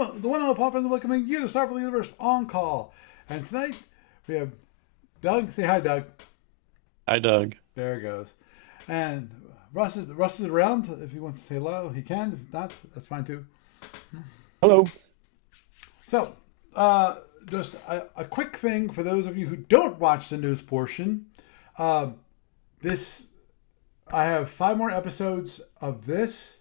the one on Pop and welcoming you to Starfleet Universe On Call. And tonight we have Doug. Say hi, Doug. Hi, Doug. There he goes. And Russ is around. If he wants to say hello, he can. If not, that's fine too. Hello. So, just a quick thing for those of you who don't watch the news portion. I have 5 more episodes of this.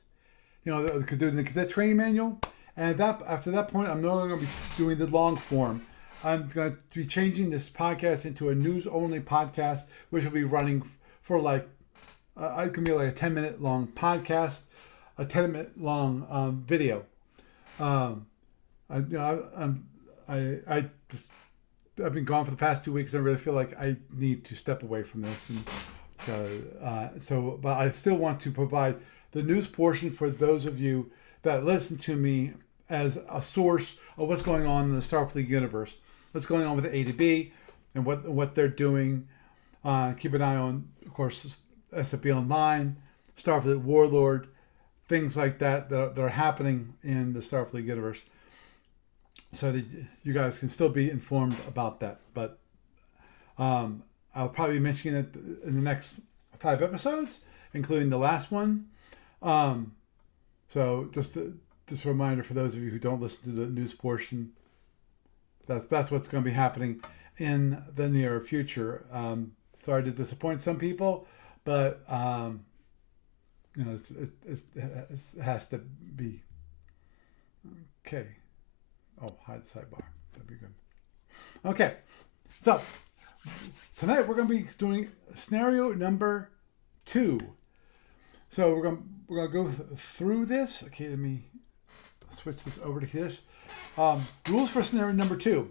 You know, the Cadet Training Manual. And after that point, I'm no longer going to be doing the long form. I'm going to be changing this podcast into a news-only podcast, which will be running for it can be like a 10-minute long podcast, a 10-minute long video. I've been gone for the past 2 weeks. I really feel like I need to step away from this, but I still want to provide the news portion for those of you that listen to me as a source of what's going on in the Starfleet universe, what's going on with the A to B, and what they're doing. Keep an eye on, of course, SFB Online, Starfleet Warlord, things like that are happening in the Starfleet universe, so that you guys can still be informed about that. But I'll probably be mentioning it in the next 5 episodes, including the last one. So just a reminder for those of you who don't listen to the news portion, that's what's going to be happening in the near future. Sorry to disappoint some people, but it has to be okay. Oh, hide the sidebar. That'd be good. Okay, so tonight we're going to be doing scenario number 2. So we're going to go through this. Okay, let me switch this over to this. Rules for scenario number 2.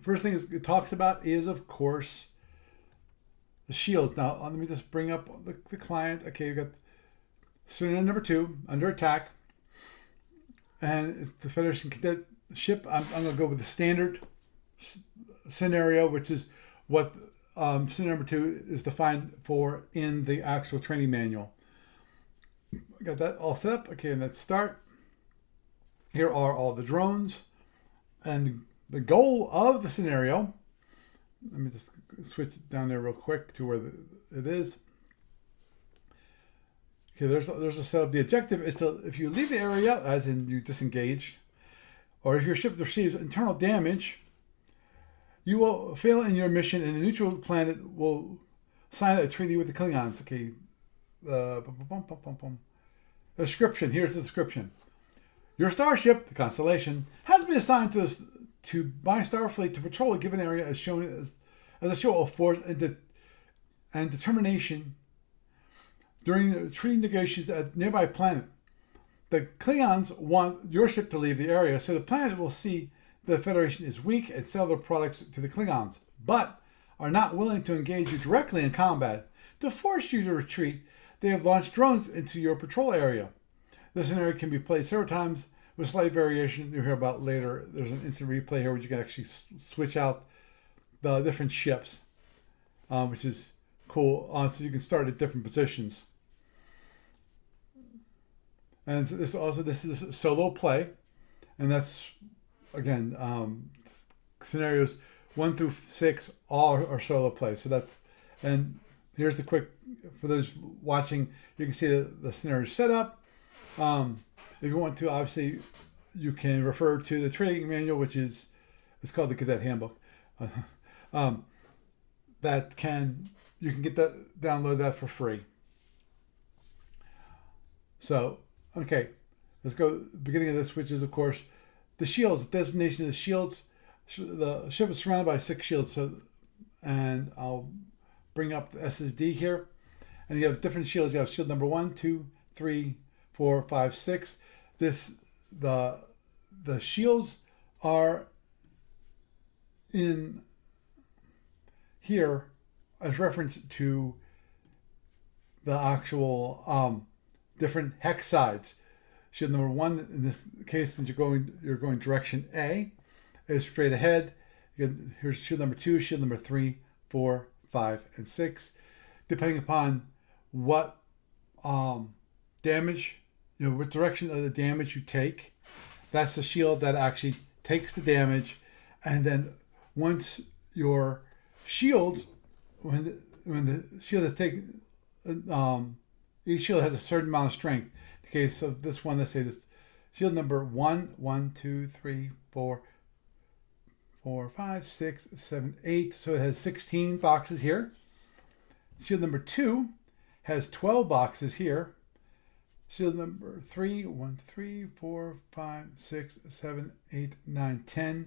First thing it talks about is, of course, the shield. Now, let me just bring up the client. Okay, we've got scenario number 2, under attack. And it's the Federation Cadet ship. I'm going to go with the standard scenario, which is what scenario number 2 is defined for in the actual training manual. Got that all set up. Okay, and let's start. Here are all the drones. And the goal of the scenario, let me just switch it down there real quick to where it is. Okay, there's a setup. The objective is to, if you leave the area, as in you disengage, or if your ship receives internal damage, you will fail in your mission and the neutral planet will sign a treaty with the Klingons. Okay. Description. Here's the description. Your starship, the Constellation, has been assigned by Starfleet to patrol a given area as shown as a show of force and determination during the treaty negotiations at a nearby planet. The Klingons want your ship to leave the area, so the planet will see the Federation is weak and sell their products to the Klingons, but are not willing to engage you directly in combat. To force you to retreat, they have launched drones into your patrol area. This scenario can be played several times with slight variation you'll hear about later. There's an instant replay here where you can actually switch out the different ships, which is cool. So you can start at different positions. And this is solo play, and that's again scenarios 1 through 6 all are solo play. So that's, and here's the quick for those watching. You can see the scenario set up. If you want to, obviously, you can refer to the training manual, which is it's called the Cadet Handbook. You can get that, download that for free. So, okay, let's go. Beginning of this, which is of course the shields. The designation of the shields. The ship is surrounded by 6 shields. So, and I'll bring up the SSD here, and you have different shields. You have shield number 1, 2, 3, 4, 5, 6. The shields are in here as reference to the actual different hex sides. Shield number 1 in this case, since you're going direction A, is straight ahead. Here's shield number 2, shield number 3, 4, 5, and 6. Depending upon what damage, what direction of the damage you take, That's the shield that actually takes the damage, and then once your shields, when the shield is taken, each shield has a certain amount of strength. In the case of this one, let's say this shield number 1, 2, 3, 4, 5, 6, 7, 8. So it has 16 boxes here. Shield number 2 has 12 boxes here. Shield number 3, 1, 3, 4, 5, 6, 7, 8, 9, 10.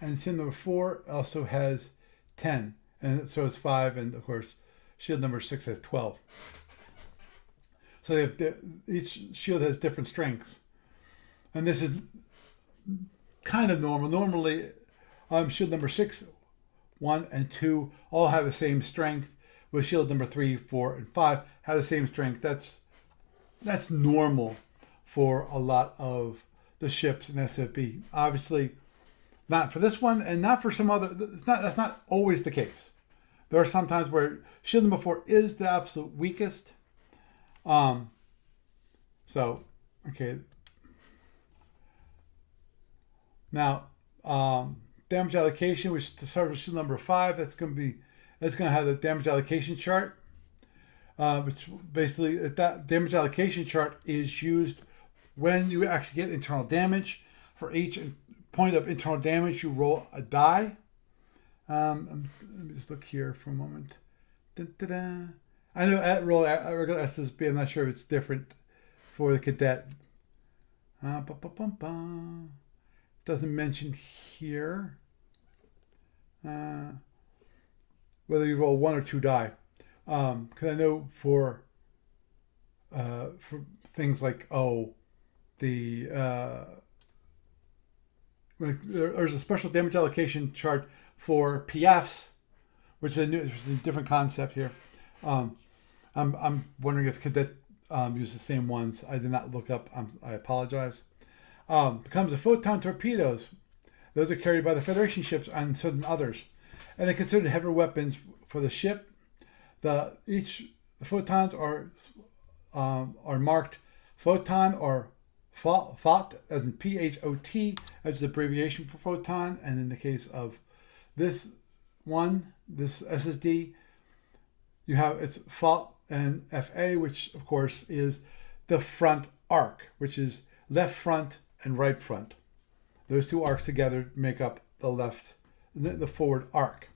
And shield number 4 also has 10. And so it's 5, and of course, shield number 6 has 12. So each shield has different strengths. And this is kind of normal. Normally, shield number 6, 1, and 2 all have the same strength, with shield number 3, 4, and 5 have the same strength. That's normal for a lot of the ships in SFB. Obviously, not for this one, and not for some other. That's not always the case. There are some times where shield number 4 is the absolute weakest. So, okay. Now, damage allocation, which to start with shield number 5, that's going to have the damage allocation chart. Which basically, that damage allocation chart is used when you actually get internal damage. For each point of internal damage, you roll a die. Let me just look here for a moment. I know at roll regular SSB, I'm not sure if it's different for the cadet. Doesn't mention here whether you roll 1 or 2 die. Because I know for things like there's a special damage allocation chart for PFs, which is a different concept here. I'm wondering if Cadet use the same ones. I did not look up. I apologize. Comes the photon torpedoes. Those are carried by the Federation ships and certain others, and they're considered heavy weapons for the ship. The photons are marked photon or phot, as in PHOT, as the abbreviation for photon. And in the case of this SSD, you have it's phot and FA, which of course is the front arc, which is left front and right front. Those two arcs together make up the forward arc.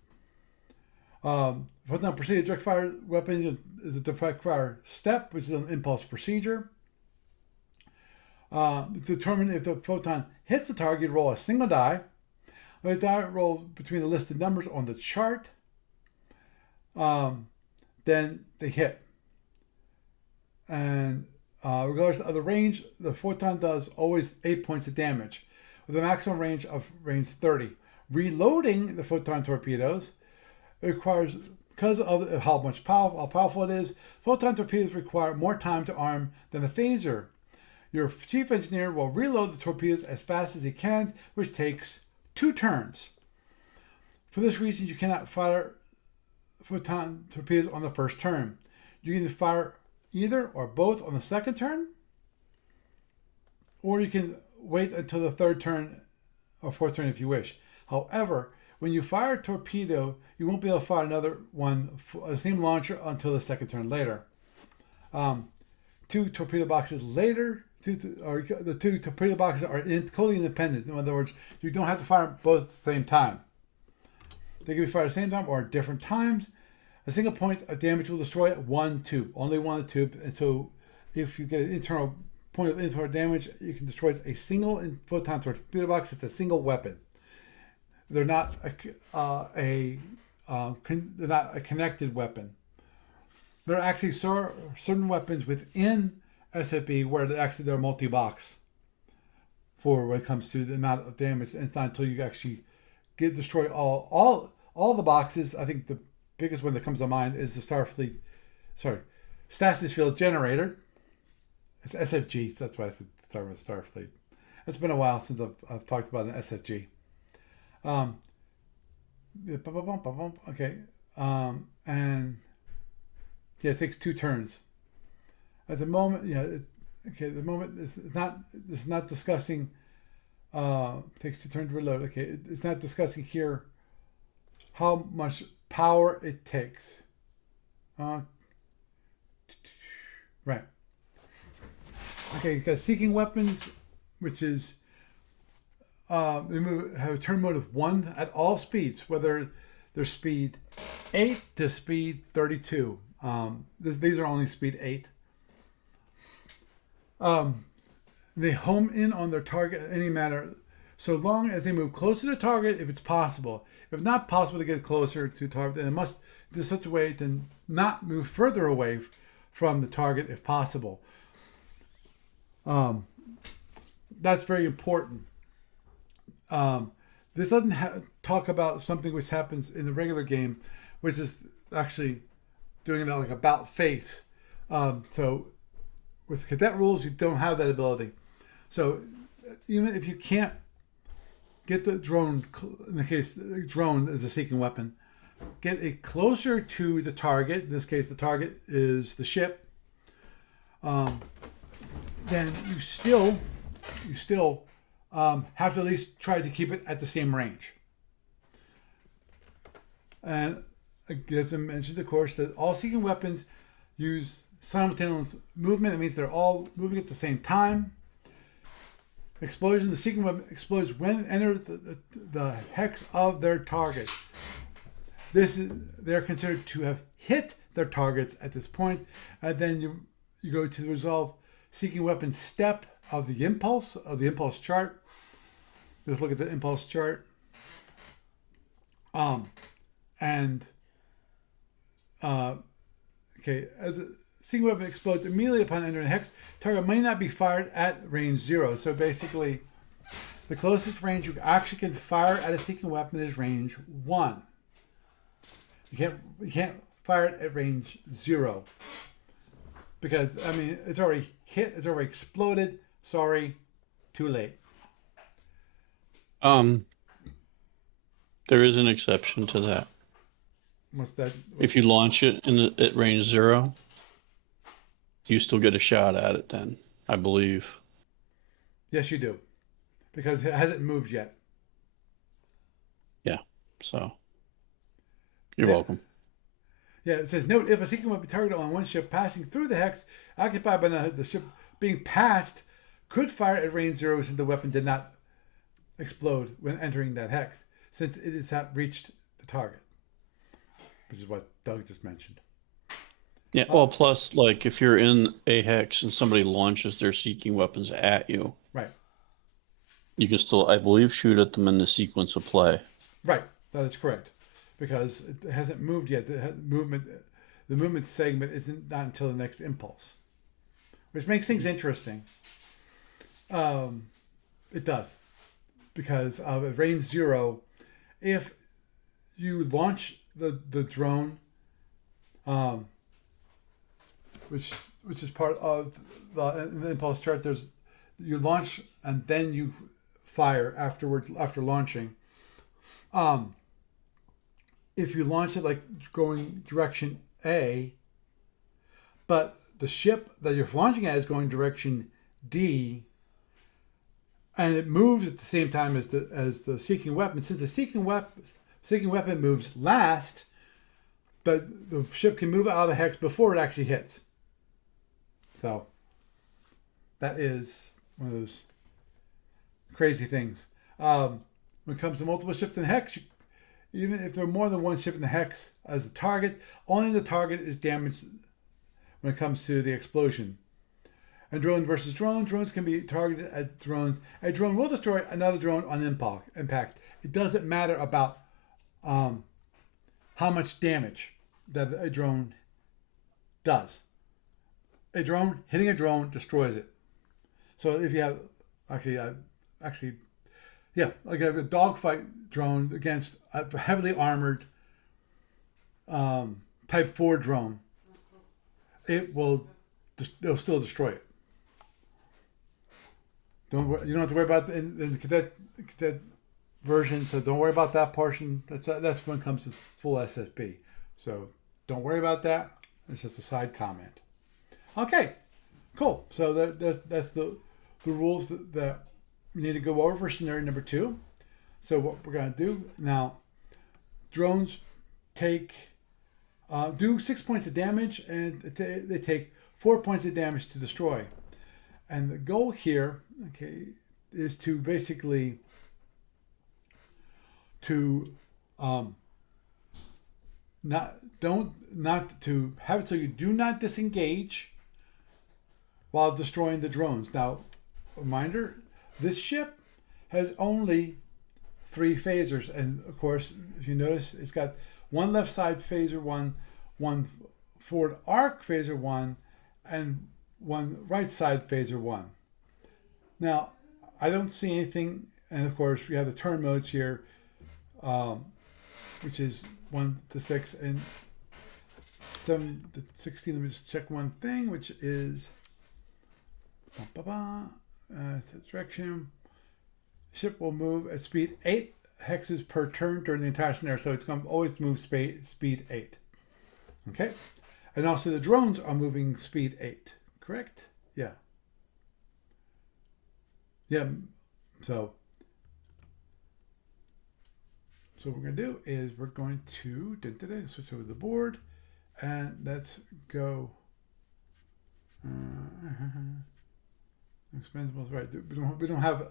Photon procedure direct fire weapon is a direct fire step, which is an impulse procedure. To determine if the photon hits the target, roll a single die. The die roll between the listed numbers on the chart. Then they hit. And regardless of the range, the photon does always 8 points of damage, with a maximum range of 30. Reloading the photon torpedoes requires, because of how powerful it is, photon torpedoes require more time to arm than a phaser. Your chief engineer will reload the torpedoes as fast as he can, which takes 2 turns. For this reason, you cannot fire photon torpedoes on the first turn. You can fire either or both on the second turn, or you can wait until the third turn or fourth turn if you wish. However, when you fire a torpedo, you won't be able to fire another one, the same launcher, until the second turn later. 2 torpedo boxes later, the 2 torpedo boxes are totally independent. In other words, you don't have to fire them both at the same time. They can be fired at the same time or at different times. A single point of damage will destroy one tube, only one tube. And so if you get an internal point of internal damage, you can destroy a single photon torpedo box. It's a single weapon. They're not a connected weapon. There are actually certain weapons within SFB where they're multi-box for when it comes to the amount of damage. And it's not until you actually destroy all the boxes. I think the biggest one that comes to mind is the stasis field generator. It's SFG, so that's why I said start with Starfleet. It's been a while since I've talked about an SFG. Okay. And yeah, it takes 2 turns. At the moment, Okay, the moment this is not discussing. Takes 2 turns to reload. Okay, it's not discussing here how much power it takes. Right. Okay, you got seeking weapons, which is have a turn mode of 1 at all speeds, whether they're speed 8 to speed 32. These are only speed 8. They home in on their target in any manner, so long as they move closer to the target if it's possible. If not possible to get closer to target, then it must do such a way to not move further away from the target if possible. That's very important. This doesn't talk about something which happens in the regular game, which is actually doing it like about face. So with cadet rules, you don't have that ability. So even if you can't get the drone, in the case the drone is a seeking weapon, get it closer to the target. In this case, the target is the ship. Then you still have to at least try to keep it at the same range. And as I mentioned, of course, that all seeking weapons use simultaneous movement. It means they're all moving at the same time. Explosion. The seeking weapon explodes when it enters the hex of their target. They're considered to have hit their targets at this point, and then you go to the resolve seeking weapon step of the impulse chart. Let's look at the impulse chart. As a seeking weapon explodes immediately upon entering the hex, target may not be fired at range 0. So basically, the closest range you actually can fire at a seeking weapon is range 1. You can't fire it at range 0 because it's already hit, it's already exploded. Sorry, too late. There is an exception to that. What's that? If you launch it at range 0, you still get a shot at it then, I believe. Yes, you do. Because it hasn't moved yet. Yeah, so you're welcome. Yeah, it says, note, if a seeking weapon targeted on one ship passing through the hex occupied by the ship being passed could fire at range 0 since the weapon did not explode when entering that hex, since it has not reached the target. Which is what Doug just mentioned. Yeah, well, plus, like, if you're in a hex and somebody launches their seeking weapons at you, right, you can still, I believe, shoot at them in the sequence of play. Right, that is correct, because it hasn't moved yet. The movement segment isn't not until the next impulse, which makes things interesting. It does, because at range 0, if you launch the drone, which is part of the impulse chart. You launch and then you fire afterwards after launching. If you launch it like going direction A, but the ship that you're launching at is going direction D, and it moves at the same time as the seeking weapon. Since the seeking weapon moves last, but the ship can move out of the hex before it actually hits. So that is one of those crazy things. When it comes to multiple ships in the hex, even if there are more than one ship in the hex as the target, only the target is damaged when it comes to the explosion. And drone versus drone, drones can be targeted at drones. A drone will destroy another drone on impact. It doesn't matter about how much damage that a drone does. A drone hitting a drone destroys it. So if you have like a dogfight drone against a heavily armored Type 4 drone, it'll still destroy it. You don't have to worry about in the cadet version, so don't worry about that portion. That's when it comes to full SFB. So don't worry about that. It's just a side comment. Okay, Cool. So that's the rules that we need to go over for scenario number 2. So what we're going to do now, drones do 6 points of damage, and they take 4 points of damage to destroy. And the goal here, okay, is to basically not to have it so you do not disengage while destroying the drones. Now, reminder, this ship has only 3 phasers, and of course, if you notice, it's got one left side phaser 1, one forward arc phaser 1, and one right side phaser 1. Now, I don't see anything, and of course, we have the turn modes here, which is 1 to 6 and 7 to 16. Let me just check one thing, which is direction. Ship will move at speed 8 hexes per turn during the entire scenario, so it's going to always move speed 8. Okay, and also the drones are moving speed 8. Correct? Yeah. Yeah. So what we're going to do is we're going to switch over the board, and let's go. Expendables, right? We don't have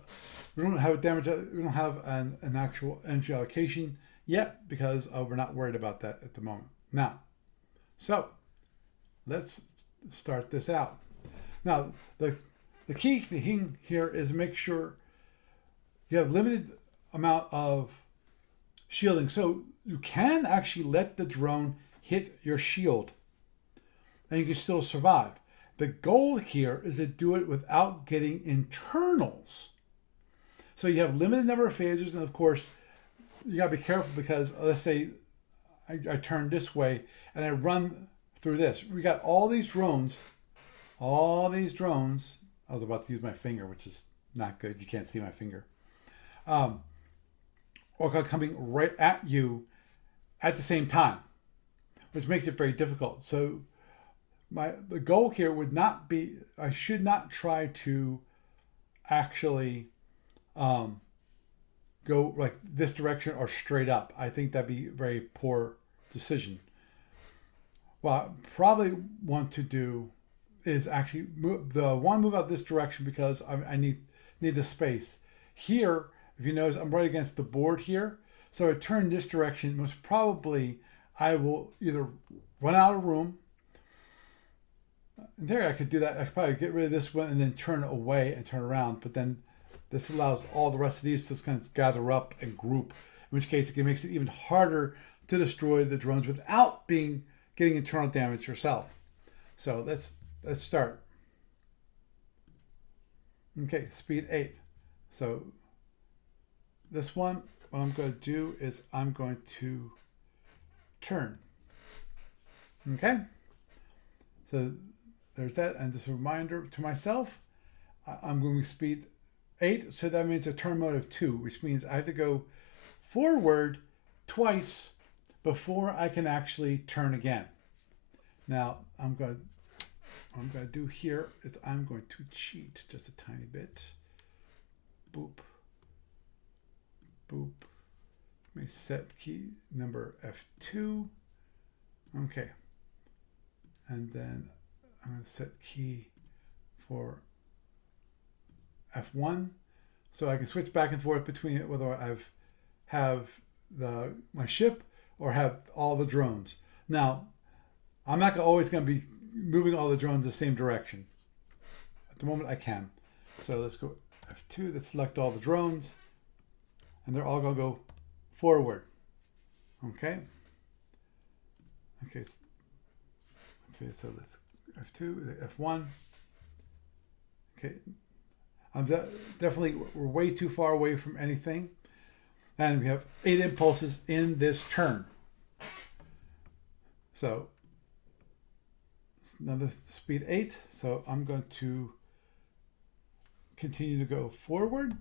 a damage. We don't have an actual energy allocation yet because we're not worried about that at the moment. Now, so let's start this out. Now, the key thing here is make sure you have limited amount of shielding, so you can actually let the drone hit your shield, and you can still survive. The goal here is to do it without getting internals. So you have limited number of phasers, and of course, you gotta be careful because let's say I turn this way and I run through this. We got all these drones. I was about to use my finger, which is not good. You can't see my finger. Or coming right at you at the same time, which makes it very difficult. So the goal here would not be, I should not try to actually go like this direction or straight up. I think that'd be a very poor decision. What I probably want to do is actually move out this direction because I need the space. Here, if you notice, I'm right against the board here. So I turn this direction, most probably I will either run out of room. In theory, I could do that. I could probably get rid of this one and then turn away and turn around. But then this allows all the rest of these to kind of gather up and group, in which case it makes it even harder to destroy the drones without getting internal damage yourself. So let's start. Okay, speed 8. So this one, what I'm going to do is I'm going to turn. Okay? So there's that. And just a reminder to myself, I'm going to speed 8. So that means a turn mode of 2, which means I have to go forward twice before I can actually turn again. Now, I'm going to do here is I'm going to cheat just a tiny bit. Boop. Boop. Let me set key number F2. Okay. And then I'm going to set key for F1. So I can switch back and forth between it, whether I have my ship or have all the drones. Now, I'm not always going to be moving all the drones the same direction. At the moment, I can. So let's go F2. Let's select all the drones. And they're all going to go forward. Okay. Okay, so let's F2, F1. Okay. Definitely, we're way too far away from anything. And we have 8 impulses in this turn. So another speed 8. So I'm going to continue to go forward.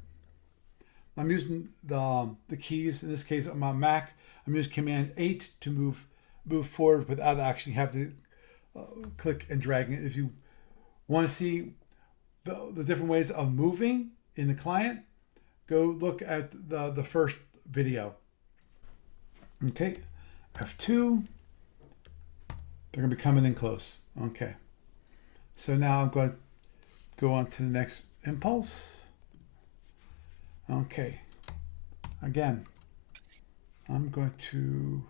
I'm using the keys. In this case, on my Mac, I'm using Command 8 to move forward without actually having to click and drag it. If you Want to see the different ways of moving in the client? Go look at the first video. Okay, F2. They're going to be coming in close. Okay. So now I'm going to go on to the next impulse. Okay. Again, I'm going to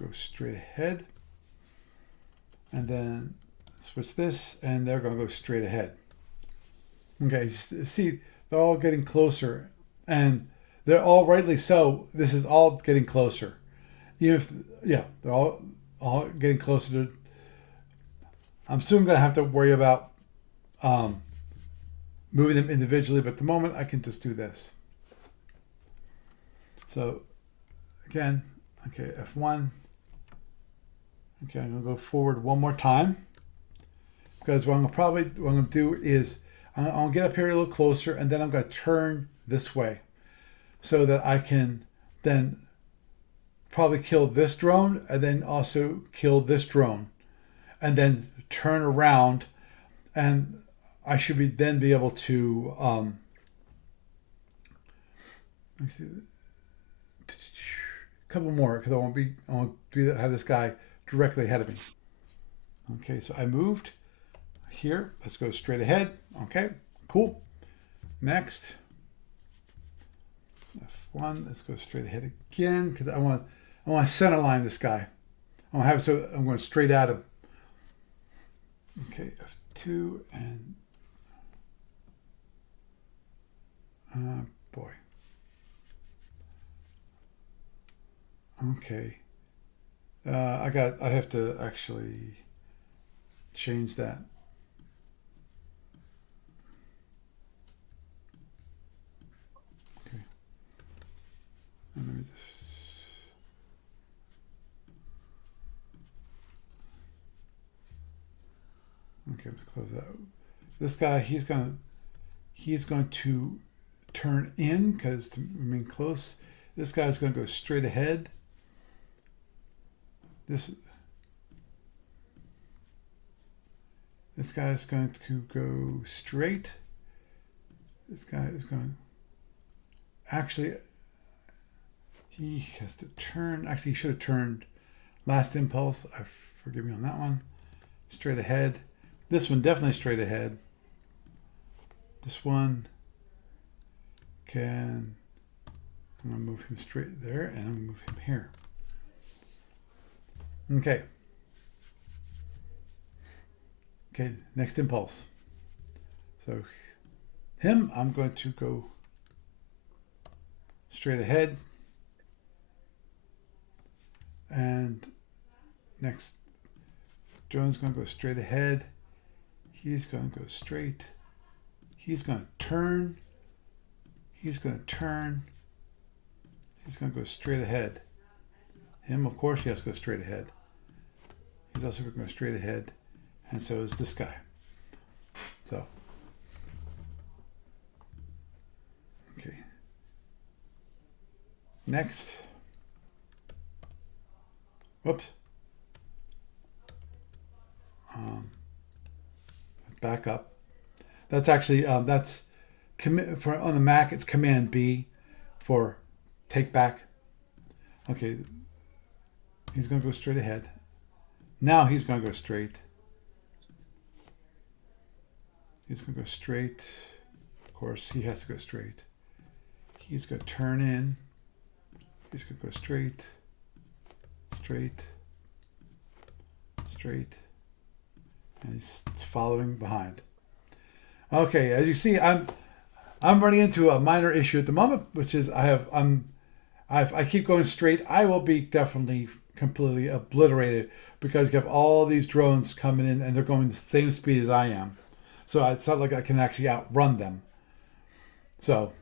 go straight ahead and then switch this, and they're going to go straight ahead. Okay, see, they're all getting closer, and they're all rightly so. This is all getting closer. Even if, yeah, they're all getting closer to. I'm soon going to have to worry about moving them individually, but at the moment I can just do this. So again, okay, F1. Okay, I'm going to go forward one more time, because what I'm going to do is I'm going to get up here a little closer, and then I'm going to turn this way so that I can then probably kill this drone and then also kill this drone and then turn around, and I should then be able to let me see, a couple more, because I want to have this guy directly ahead of me. Okay, so I moved here. Let's go straight ahead. Okay, cool. Next, F1. Let's go straight ahead again, because I want to center line this guy. I want to have it so I'm going straight at him. Okay, F2 and boy. Okay. I have to actually change that. Okay. And let me just. Okay, let's close that. This guy, he's going to turn in, because to remain close. This guy's going to go straight ahead. This guy is going to go straight. This guy is going. Actually, he has to turn. Actually, he should have turned last impulse. Forgive me on that one. Straight ahead. This one definitely straight ahead. This one can. I'm going to move him straight there, and I'm going to move him here. Okay. Okay, next impulse. So him, I'm going to go straight ahead. And next, drone's going to go straight ahead. He's going to go straight. He's going to turn. He's going to turn. He's going to go straight ahead. Him, of course, he has to go straight ahead. He's also going to go straight ahead. And so is this guy. So, okay. Next. Whoops. Back up. That's actually, that's for on the Mac, it's Command B for take back. Okay. He's going to go straight ahead. Now he's going to go straight. He's going to go straight. Of course, he has to go straight. He's going to turn in. He's going to go straight, straight, straight. And he's following behind. Okay, as you see, I'm running into a minor issue at the moment, which is I keep going straight. I will be definitely completely obliterated, because you have all these drones coming in and they're going the same speed as I am. So it's not like I can actually outrun them. So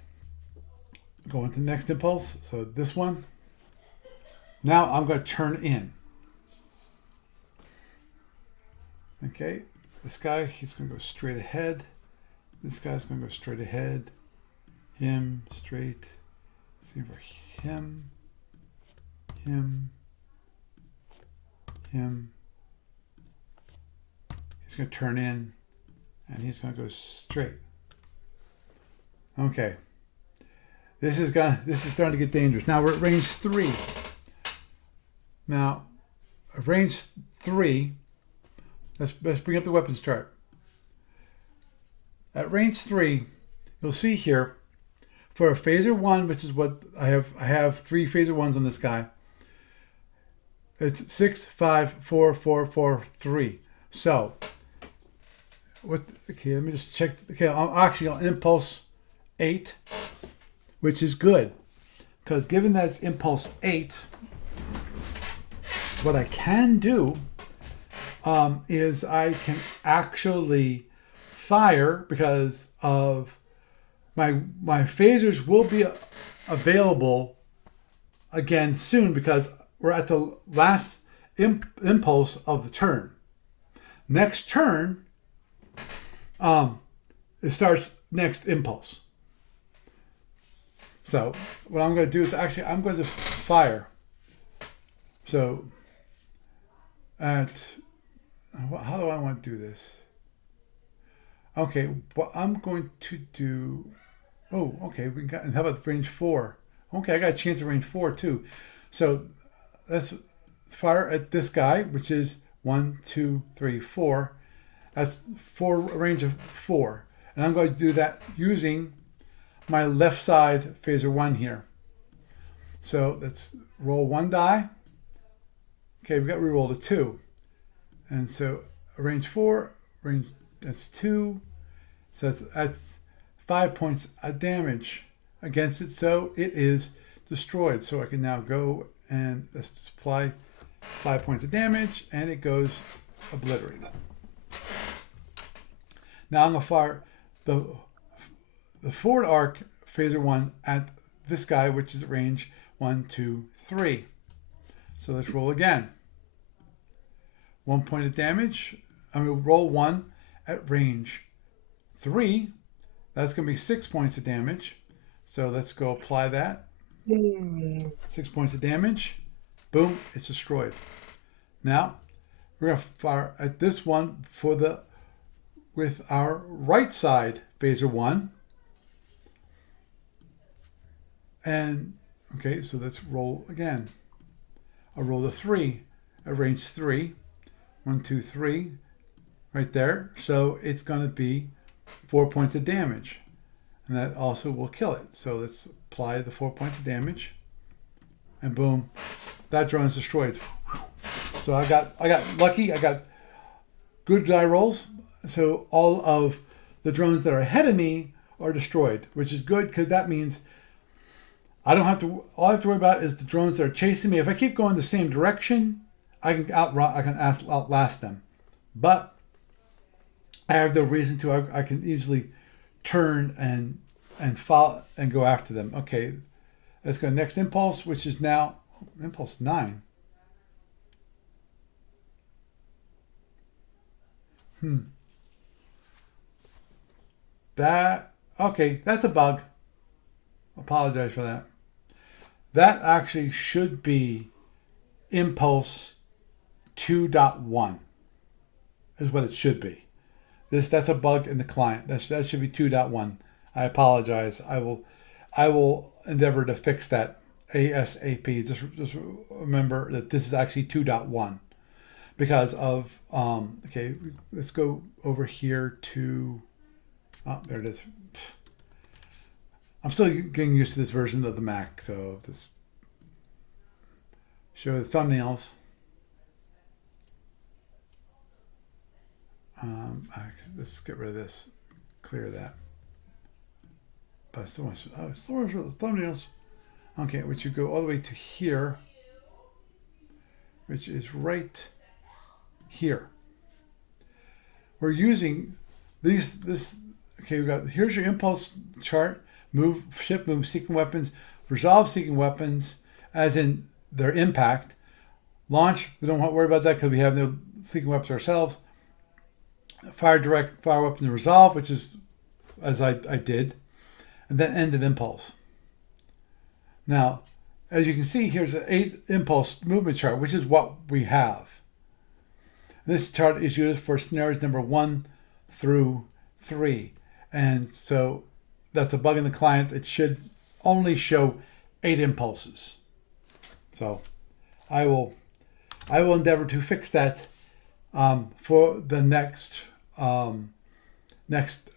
going to the next impulse. So this one. Now I'm going to turn in. Okay, this guy, he's going to go straight ahead. This guy's going to go straight ahead. Him, straight. See over him. him. He's going to turn in, and he's going to go straight. Okay. This is starting to get dangerous. Now we're at range 3. Now, at range 3, let's bring up the weapons chart. At range 3, you'll see here for a phaser 1, which is what I have 3 phaser 1s on this guy. It's 6, 5, 4, 4, 4, 3. So, okay, let me just check. Okay, I'll impulse 8, which is good. Because given that it's impulse 8, what I can do is I can actually fire, because of my phasers will be available again soon, because we're at the last impulse of the turn. Next turn, it starts next impulse. So what I'm going to do is I'm going to fire. So how do I want to do this? Okay, what I'm going to do. Oh, okay. How about range 4? Okay, I got a chance at range 4 too. So let's fire at this guy, which is 1, 2, 3, 4. That's a range of 4. And I'm going to do that using my left side phaser 1 here. So let's roll 1 die. Okay, we got rerolled a 2. And so range 4, that's 2. So that's 5 points of damage against it. So it is destroyed. So I can now go and let's apply 5 points of damage, and it goes obliterated. Now I'm going to fire the forward arc phaser 1 at this guy, which is range 1, 2, 3. So let's roll again. 1 point of damage. I'm going to roll 1 at range 3. That's going to be 6 points of damage. So let's go apply that. 6 points of damage. Boom, it's destroyed. Now we're going to fire at this one with our right side phaser 1. And okay, so let's roll again. I'll roll a 3 at range 3. 1, 2, 3, right there. So it's going to be 4 points of damage, and that also will kill it. So let's apply the 4 points of damage, and boom, that drone is destroyed. So I got lucky. I got good die rolls. So all of the drones that are ahead of me are destroyed, which is good, because that means I don't have to. All I have to worry about is the drones that are chasing me. If I keep going the same direction, I can outlast them. But I have no reason to. I can easily turn and follow and go after them. Okay, let's go next impulse, which is now impulse 9. That's a bug. Apologize for that. That actually should be impulse 2.1 is what it should be. That's a bug in the client. That should be 2.1. I apologize. I will endeavor to fix that ASAP. Just remember that this is actually 2.1 because of okay, let's go over here to there it is. I'm still getting used to this version of the Mac, so just show the thumbnails. Let's get rid of this, clear that. But I still want to show the thumbnails. Okay, which you go all the way to here, which is right here. We're using this. Okay, we got here's your impulse chart. Move, ship, move, seeking weapons, resolve seeking weapons, as in their impact. Launch, we don't want to worry about that because we have no seeking weapons ourselves. Fire direct, fire weapons, resolve, which is as I did, and then end of impulse. Now, as you can see, here's an 8 impulse movement chart, which is what we have. This chart is used for scenarios number 1 through 3. And so that's a bug in the client. It should only show 8 impulses. So I will endeavor to fix that for the next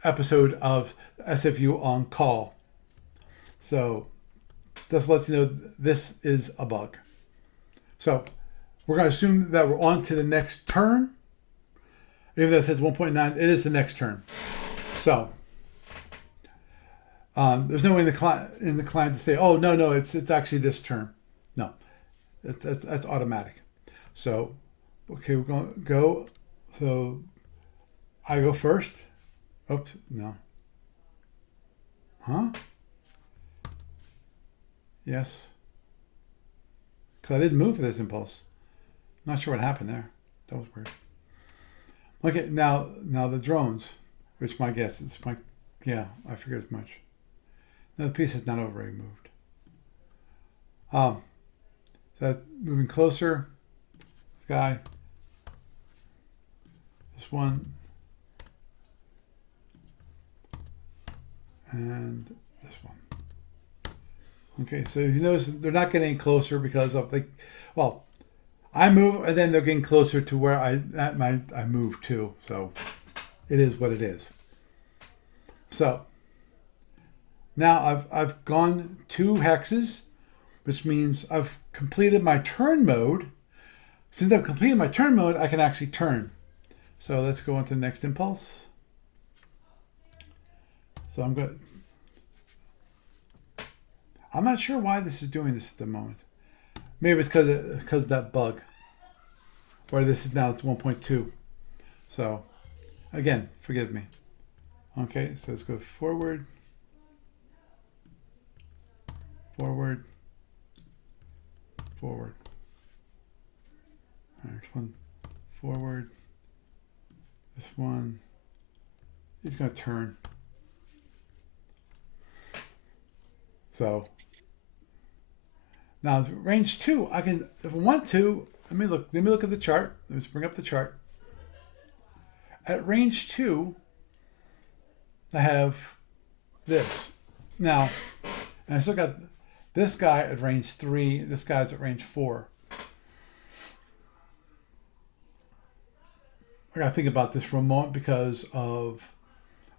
episode of SFU on call. So just to let you know, this is a bug. So we're going to assume that we're on to the next turn. Even though it says 1.9, it is the next turn. So there's no way in the client to say, oh, no, it's actually this turn. No, that's automatic. So, okay, we're going to go. So I go first. Oops, no. Huh? Yes. Because I didn't move for this impulse. Not sure what happened there. That was weird. Okay, now the drones, which my guess is I figured as much. Now the piece is not already moved. So that's moving closer. This guy. This one. And this one. Okay, so you notice they're not getting closer because of I move and then they're getting closer to where I move to. So it is what it is. So now I've gone 2 hexes, which means I've completed my turn mode. Since I've completed my turn mode, I can actually turn. So let's go on to the next impulse. So I'm not sure why this is doing this at the moment. Maybe it's because of that bug. Or this is now it's 1.2. So again, forgive me. Okay, so let's go forward. Forward. Forward. Next one. Forward. This one. He's going to turn. So now range 2, I can, if I want to, let me look at the chart. Let's bring up the chart. At range 2, I have this. Now, and I still got this guy at range 3, this guy's at range 4. I gotta think about this for a moment because of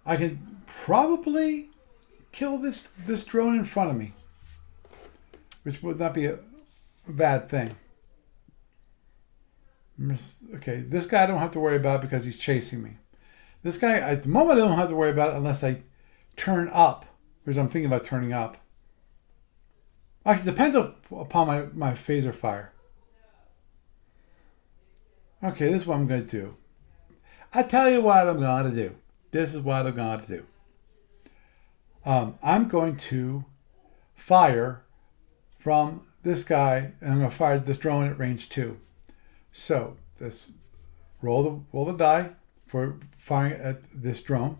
I can probably kill this drone in front of me, which would not be a bad thing. Okay, this guy I don't have to worry about because he's chasing me. This guy, at the moment, I don't have to worry about unless I turn up, because I'm thinking about turning up. Actually, it depends upon my phaser fire. Okay, this is what I'm going to do. I tell you what I'm going to do. This is what I'm going to do. I'm going to fire from this guy, and I'm going to fire this drone at range 2. So let's roll the die for firing at this drone.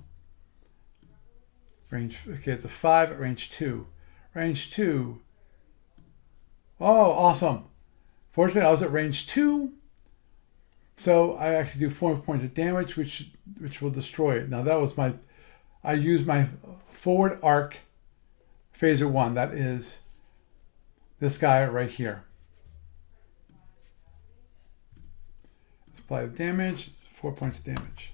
Okay, it's a 5 at range 2. Range 2. Oh, awesome. Fortunately, I was at range 2. So I actually do 4 points of damage, which will destroy it. Now that was I used my forward arc phaser 1. That is this guy right here. Let's apply the damage, 4 points of damage.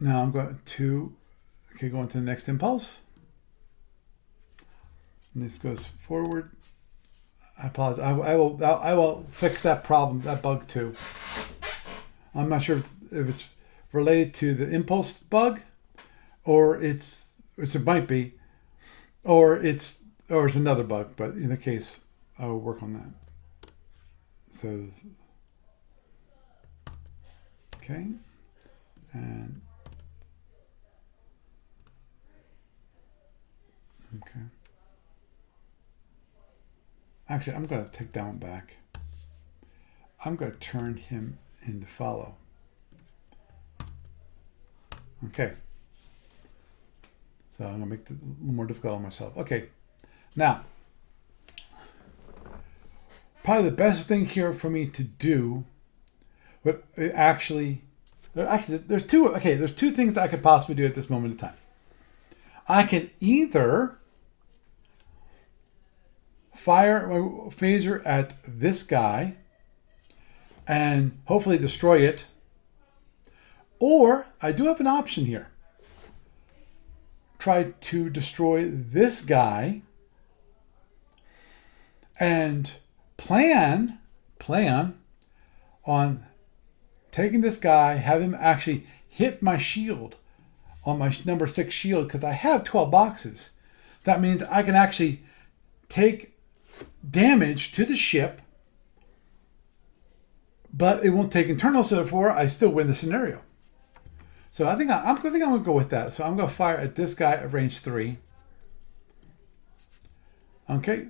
Now I'm going to go into the next impulse. And this goes forward. I apologize. I will fix that problem, that bug too. I'm not sure if it's related to the impulse bug, or it might be, or it's another bug. But in the case, I will work on that. So, okay, and okay. Actually, I'm going to take that one back. I'm going to turn him into follow. Okay. So I'm going to make it a little more difficult on myself. Okay. Now, probably the best thing here for me to do, but there's two things I could possibly do at this moment in time. I can either fire my phaser at this guy and hopefully destroy it, or I do have an option here. Try to destroy this guy and plan on taking this guy, have him actually hit my shield on my number 6 shield, because I have 12 boxes. That means I can actually take damage to the ship, but it won't take internal, so therefore I still win the scenario. So I think I'm going to go with that. So I'm going to fire at this guy at range 3. Okay,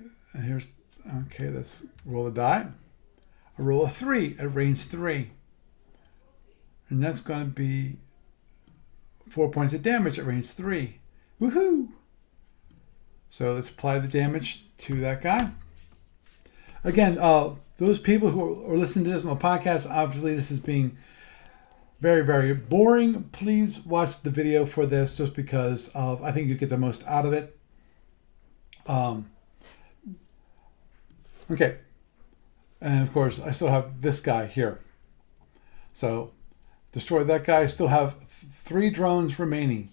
let's roll a die. I roll a 3 at range 3. And that's going to be 4 points of damage at range 3. Woohoo! So let's apply the damage to that guy. Again, those people who are listening to this on the podcast, obviously this is being very, very boring. Please watch the video for this, just because I think you get the most out of it. Okay. And of course, I still have this guy here. So destroy that guy. I still have 3 drones remaining.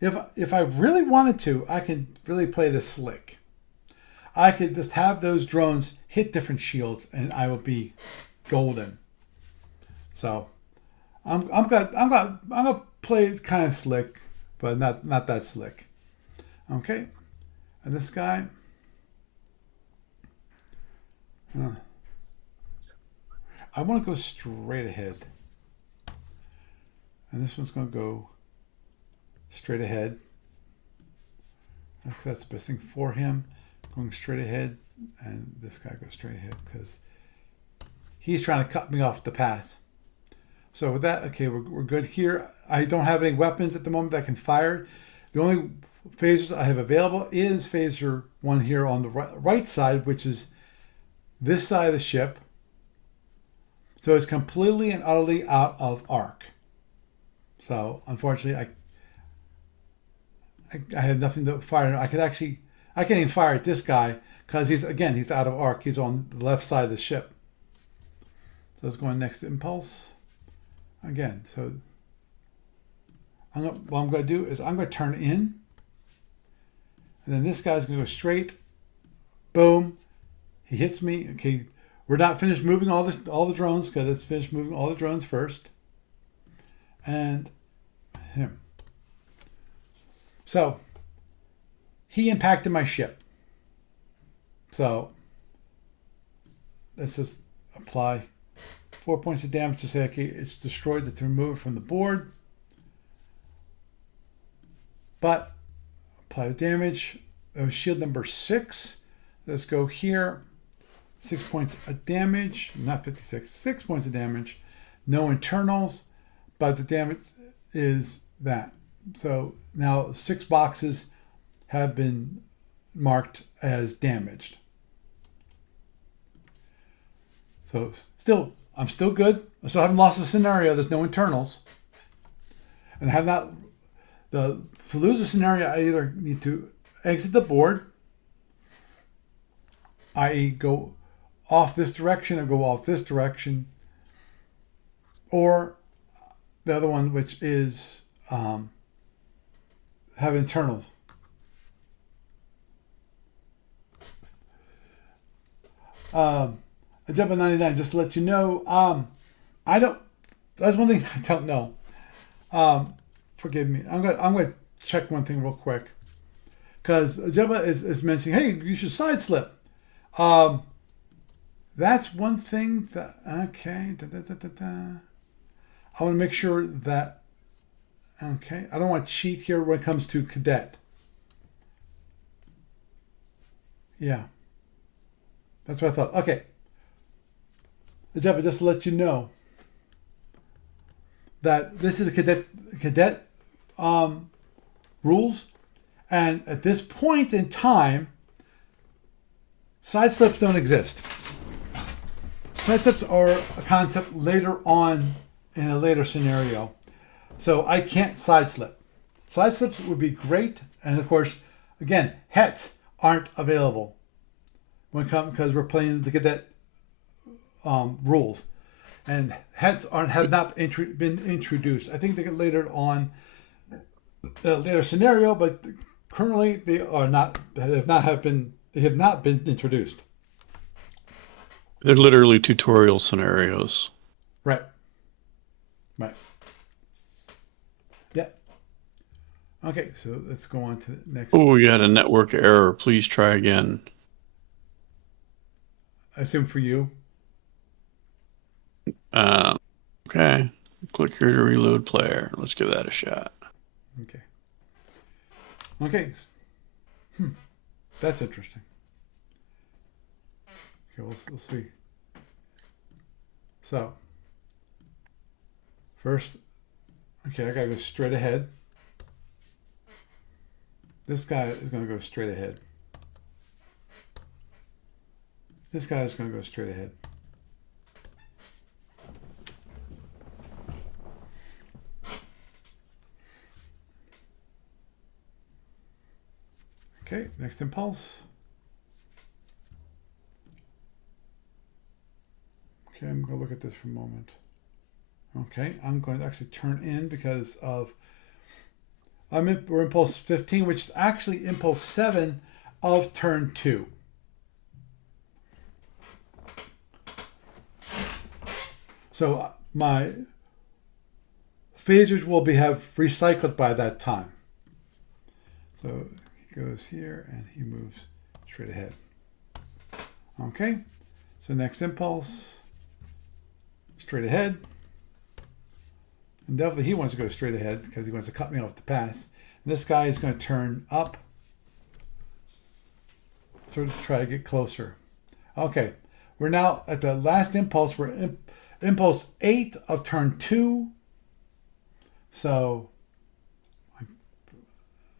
If I really wanted to, I could really play this slick. I could just have those drones hit different shields, and I would be golden. So I'm gonna play it kind of slick, but not that slick. Okay, and this guy. I want to go straight ahead, and this one's going to go straight ahead. That's the best thing for him. Going straight ahead, and this guy goes straight ahead because he's trying to cut me off the path. So with that, okay, we're good here. I don't have any weapons at the moment that I can fire. The only phasers I have available is phaser 1 here on the right side, which is this side of the ship. So it's completely and utterly out of arc. So unfortunately, I had nothing to fire. I can't even fire at this guy because he's out of arc. He's on the left side of the ship. So it's going next to impulse. Again, so what I'm going to do is I'm going to turn in. And then this guy's going to go straight. Boom. He hits me. Okay, we're not finished moving all the drones, because let's finish moving all the drones first. And him. So he impacted my ship. So let's just apply 4 points of damage to say, okay, it's destroyed, to remove it from the board. But apply the damage. That was shield number 6. Let's go here. 6 points of damage, not 56, 6 points of damage. No internals, but the damage is that. So now 6 boxes have been marked as damaged. So I'm still good. I still haven't lost the scenario. There's no internals. And I have not, to lose the scenario, I either need to exit the board, i.e. go off this direction or go off this direction, or the other one, which is have internals. I jump at 99 just to let you know. That's one thing I don't know. Forgive me. I'm going to check one thing real quick, because Jebba is mentioning, hey, you should side slip. That's one thing that, okay. I want to make sure that, okay, I don't want to cheat here when it comes to cadet. Yeah. That's what I thought. Okay. Jebba, just to let you know that this is a cadet rules. And at this point in time, side slips don't exist. Side slips are a concept later on in a later scenario. So I can't side slip. Side slips would be great. And of course, again, hets aren't available when it comes, because we're playing the cadet rules. And hets have not been introduced. I think they get later on a later scenario, but currently they have not been introduced. They're literally tutorial scenarios. Right. Right. Yeah. Okay, so let's go on to the next. Oh, you had a network error. Please try again. I assume for you. Okay. Click here to reload player. Let's give that a shot. Okay. Okay. That's interesting. Okay, we'll see. So, first, okay, I gotta go straight ahead. This guy is gonna go straight ahead. This guy is gonna go straight ahead. Okay, next impulse. Okay, I'm going to look at this for a moment. Okay, I'm going to actually turn in because of we're impulse 15, which is actually impulse 7 of turn 2. So my phasers will have recycled by that time. So he goes here and he moves straight ahead. Okay, so next impulse, straight ahead. And definitely he wants to go straight ahead because he wants to cut me off the pass. And this guy is going to turn up, sort of try to get closer. Okay, we're now at the last impulse. We're impulse 8 of turn 2. So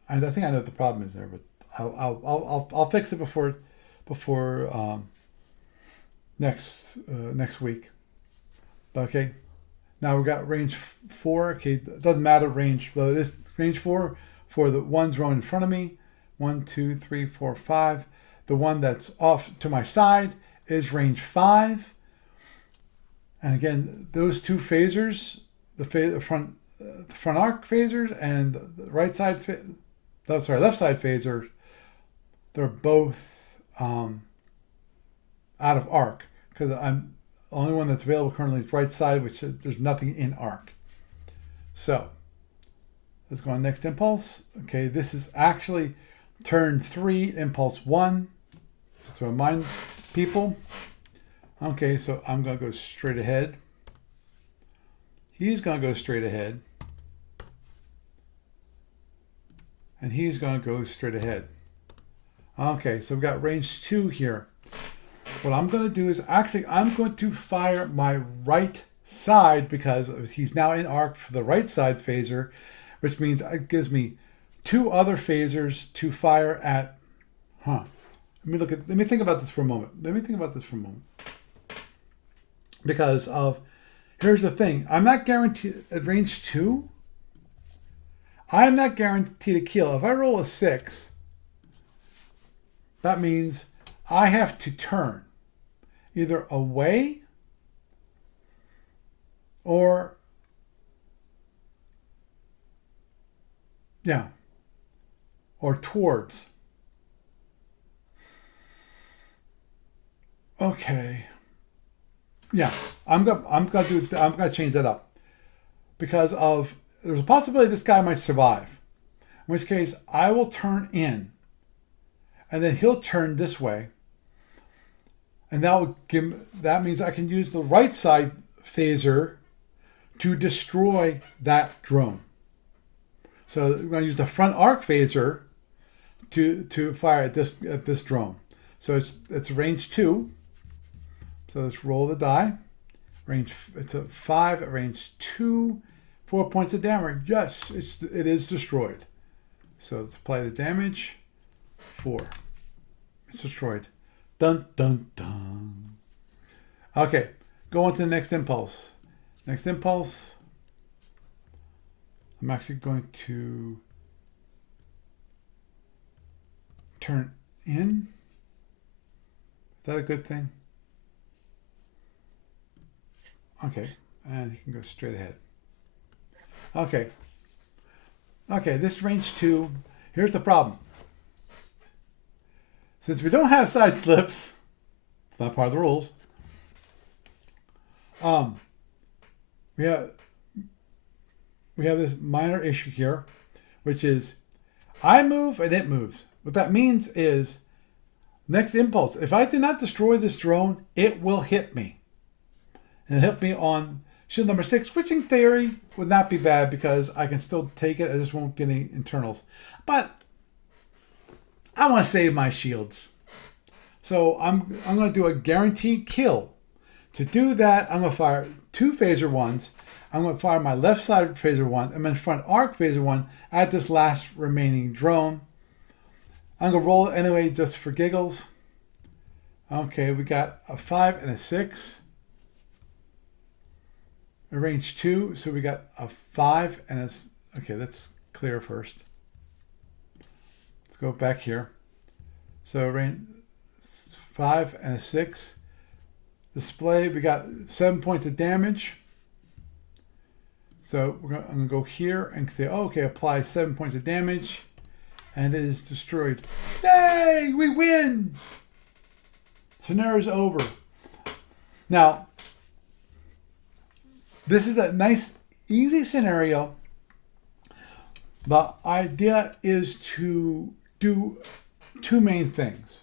I think I know what the problem is there, but I'll fix it before next week. Okay, now we've got range 4. Okay, it doesn't matter range, but this range 4 for the ones rolling in front of me. 1, 2, 3, 4, 5. The one that's off to my side is range 5. And again, those two phasers, the front arc phasers and the left side phaser, they're both out of arc because I'm the only one that's available currently is right side, which is, there's nothing in arc. So let's go on next impulse. Okay, this is actually turn 3, impulse 1. Just to remind people. Okay, so I'm going to go straight ahead. He's going to go straight ahead. And he's going to go straight ahead. Okay, so we've got range 2 here. What I'm going to do is actually I'm going to fire my right side because he's now in arc for the right side phaser, which means it gives me 2 other phasers to fire at. Let me think about this for a moment. Because here's the thing. I'm not guaranteed at range 2. I'm not guaranteed a kill. If I roll a 6, that means I have to turn either away or towards. Okay. Yeah, I'm gonna change that up because of there's a possibility this guy might survive. In which case, I will turn in, and then he'll turn this way, and that means I can use the right side phaser to destroy that drone. So I'm going to use the front arc phaser to fire at this drone. So it's range 2. So let's roll the die. It's a 5 at range 2. 4 points of damage. Yes, it is destroyed. So let's apply the damage. 4. It's destroyed. Dun, dun, dun. Okay, go on to the next impulse. Next impulse. I'm actually going to turn in. Is that a good thing? Okay, and you can go straight ahead. Okay. Okay, this range 2. Here's the problem. Since we don't have side slips, it's not part of the rules. We have this minor issue here, which is I move and it moves. What that means is next impulse. If I did not destroy this drone, it will hit me. And it hit me on shield number 6, which in theory would not be bad because I can still take it. I just won't get any internals. But I want to save my shields. So I'm going to do a guaranteed kill. To do that, I'm going to fire 2 phaser 1s. I'm going to fire my left side phaser 1 and my front arc phaser 1 at this last remaining drone. I'm going to roll it anyway just for giggles. Okay, we got a 5 and a 6. A range 2, so we got a 5 and a... Okay, let's clear first. Let's go back here. So range 5 and a 6. Display, we got 7 points of damage. So I'm going to go here and say, oh, okay, apply 7 points of damage. And it is destroyed. Yay! We win! Scenario's over. Now, this is a nice, easy scenario. The idea is to do 2 main things.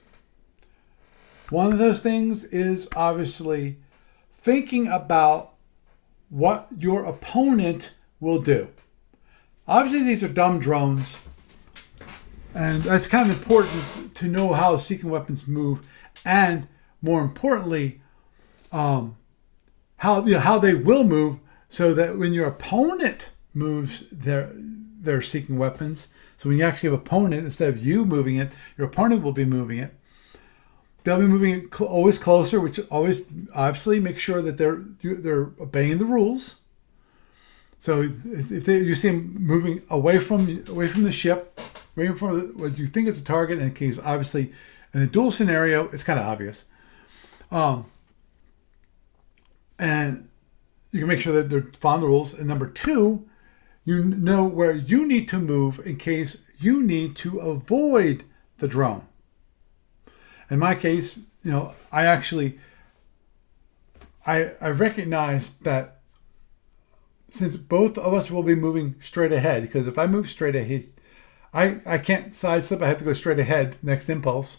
One of those things is obviously thinking about what your opponent will do. Obviously, these are dumb drones, and that's kind of important to know how seeking weapons move, and more importantly, how they will move, so that when your opponent moves their seeking weapons, so when you actually have an opponent, instead of you moving it, your opponent will be moving it. They'll be moving it always closer, which always obviously make sure that they're obeying the rules. So if you see them moving away from the ship, away from what you think is a target, in case obviously in a duel scenario, it's kind of obvious. And you can make sure that they're following the rules. And number 2, you know where you need to move in case you need to avoid the drone. In my case, I recognize that since both of us will be moving straight ahead, because if I move straight ahead, I can't sidestep. I have to go straight ahead next impulse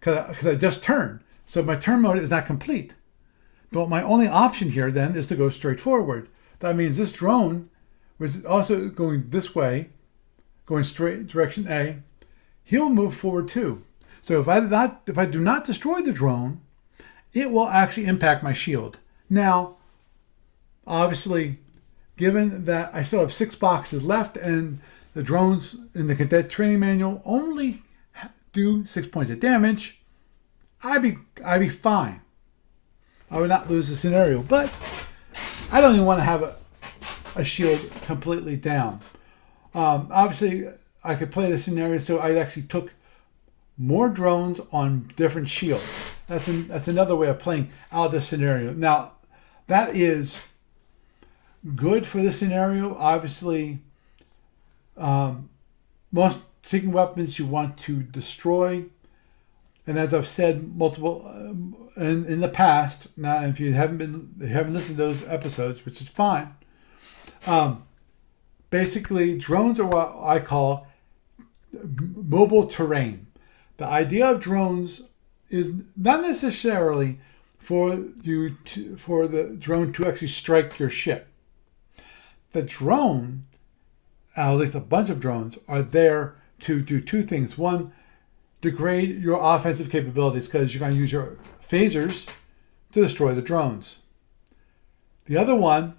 because I just turned. So my turn mode is not complete. But my only option here then is to go straight forward. That means this drone, which is also going this way, going straight direction A, he'll move forward too. So if I do not destroy the drone, it will actually impact my shield. Now, obviously, given that I still have 6 boxes left and the drones in the Cadet Training Manual only do 6 points of damage, I'd be fine. I would not lose the scenario, but I don't even want to have a shield completely down. Obviously, I could play the scenario so I actually took more drones on different shields. That's another way of playing out this scenario. Now, that is good for this scenario. Obviously, most seeking weapons you want to destroy. And as I've said multiple in the past, now if you haven't listened to those episodes, which is fine. Basically, drones are what I call mobile terrain. The idea of drones is not necessarily for the drone to actually strike your ship. The drone, at least a bunch of drones, are there to do 2 things. One, degrade your offensive capabilities because you're going to use your phasers to destroy the drones. The other one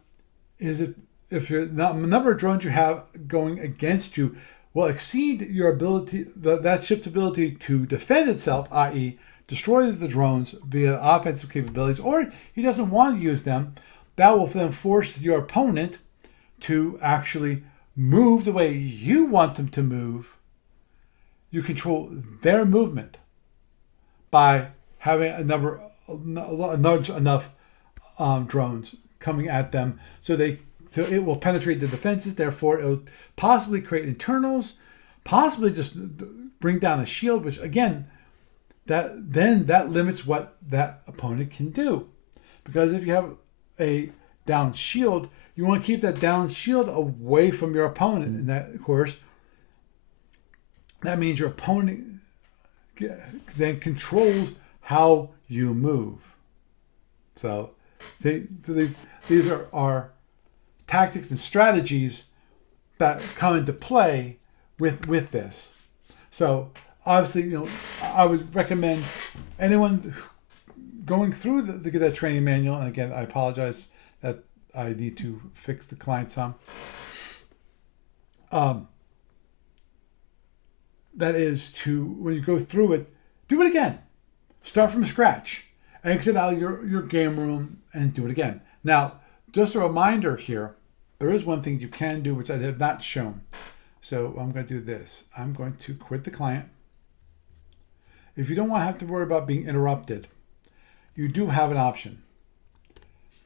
is if the number of drones you have going against you will exceed your ability, that ship's ability to defend itself, i.e., destroy the drones via offensive capabilities, or he doesn't want to use them, that will then force your opponent to actually move the way you want them to move. You control their movement by having large enough drones coming at them, so it will penetrate the defenses. Therefore, it will possibly create internals, possibly just bring down a shield, which again, that limits what that opponent can do. Because if you have a down shield, you want to keep that down shield away from your opponent, and that, of course, that means your opponent then controls how you move. So these are our tactics and strategies that come into play with this. So obviously, I would recommend anyone going through the Cadet Training Manual, and again, I apologize that I need to fix the client some. That is to, when you go through it, do it again. Start from scratch. Exit out of your game room and do it again. Now, just a reminder here, there is one thing you can do which I have not shown. So I'm going to do this. I'm going to quit the client. If you don't want to have to worry about being interrupted, you do have an option.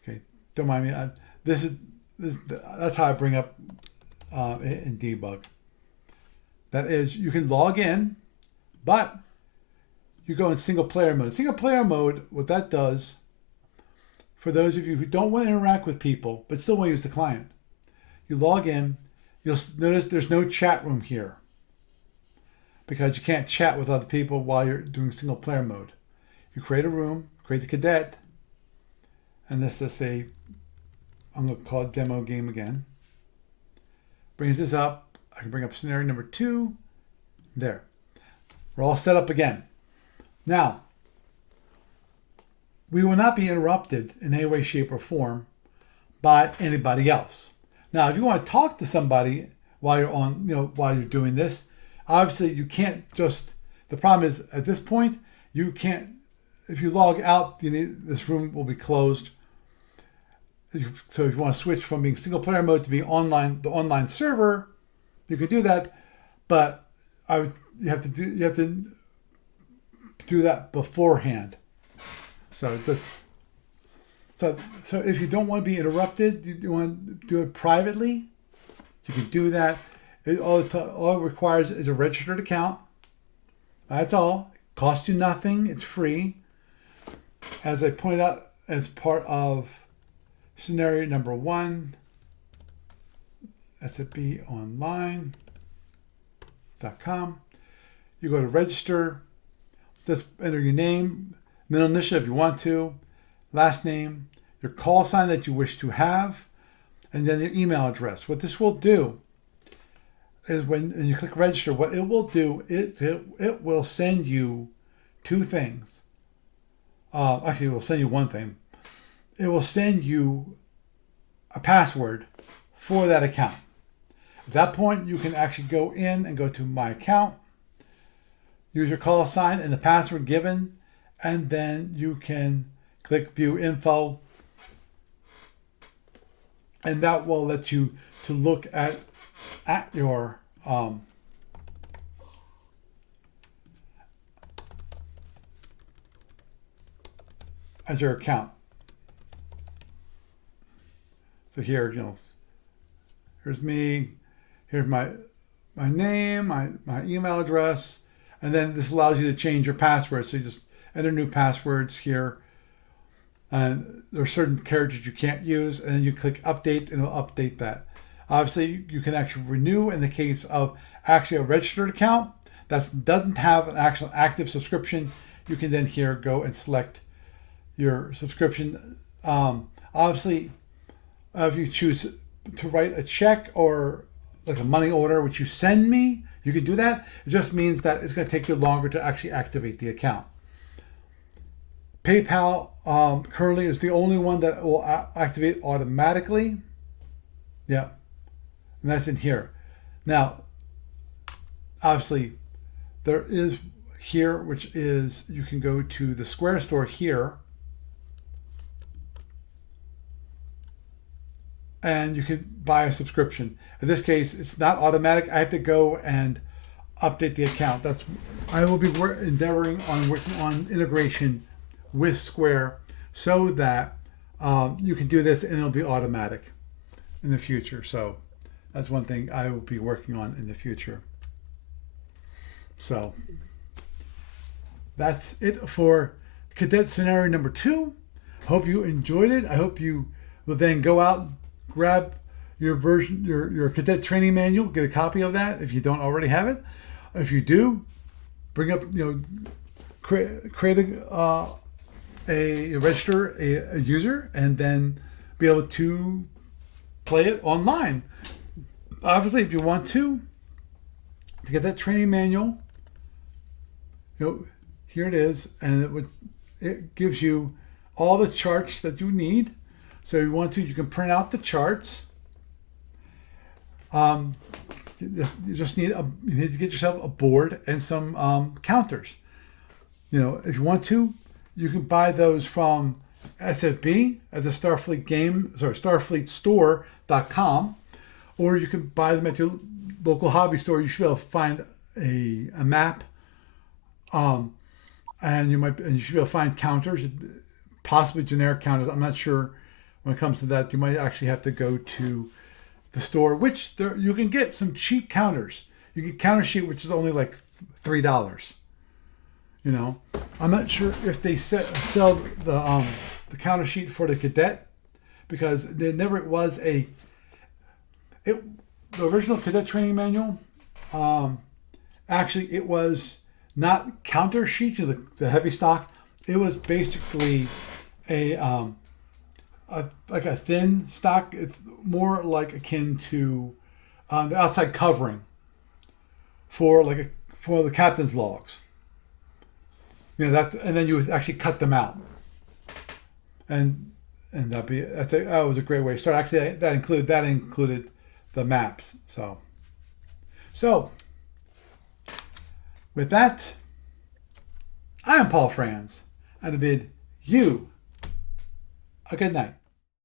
Okay, don't mind me. That's how I bring up in debug. That is, you can log in, but you go in single player mode. Single player mode, what that does, for those of you who don't want to interact with people, but still want to use the client, you log in, you'll notice there's no chat room here because you can't chat with other people while you're doing single player mode. You create a room, create the cadet, and let's just say, I'm going to call it demo game again. Brings this up. I can bring up scenario number 2. There. We're all set up again. Now, we will not be interrupted in any way, shape, or form by anybody else. Now, if you want to talk to somebody while you're doing this, obviously you can't just, the problem is at this point, you can't, if you log out, this room will be closed. So if you want to switch from being single player mode to being online, the online server, you can do that, but you have to do that beforehand. So if you don't want to be interrupted, you want to do it privately, you can do that. All it requires is a registered account. That's all. It costs you nothing. It's free. As I pointed out, as part of scenario number 1, SFB Online.com. You go to register. Just enter your name, middle initial if you want to, last name, your call sign that you wish to have, and then your email address. What this will do is when you click register, what it will do, it will send you 2 things. Actually, it will send you 1 thing. It will send you a password for that account. At that point, you can actually go in and go to my account, use your call sign and the password given, and then you can click view info, and that will let you to look at your as your account. So here, here's me, here's my name, my email address, and then this allows you to change your password. So you just enter new passwords here, and there are certain characters you can't use, and then you click update and it'll update that. Obviously, you can actually renew in the case of actually a registered account that doesn't have an actual active subscription. You can then here go and select your subscription. Obviously, if you choose to write a check or like a money order, which you send me, you can do that. It just means that it's going to take you longer to actually activate the account. PayPal currently is the only one that will activate automatically. Yeah, and that's in here. Now, obviously there is here, which is you can go to the Square store here, and you can buy a subscription. In this case, it's not automatic. I have to go and update the account. I will be endeavoring on working on integration with Square so that you can do this and it'll be automatic in the future. So that's one thing I will be working on in the future. So that's it for Cadet Scenario number 2. Hope you enjoyed it. I hope you will then go out, grab your Cadet Training Manual, get a copy of that if you don't already have it. If you do, bring up, create a register a user, and then be able to play it online. Obviously, if you want to get that training manual, here it is, and it gives you all the charts that you need. So if you want to, you can print out the charts. You just need you need to get yourself a board and some counters. If you want to, you can buy those from SFB at the StarFleetStore.com, or you can buy them at your local hobby store. You should be able to find a map, and you should be able to find counters, possibly generic counters. I'm not sure when it comes to that. You might actually have to go to the store, which you can get some cheap counters. You get counter sheet, which is only like $3. I'm not sure if they sell the counter sheet for the Cadet, because there never was the original Cadet Training Manual. Actually, it was not counter sheet to the heavy stock. It was basically like a thin stock. It's more like akin to the outside covering for the captain's logs. And then you would actually cut them out, and that was a great way to start. Actually, that included the maps. So with that, I am Paul Franz, and I bid you a good night.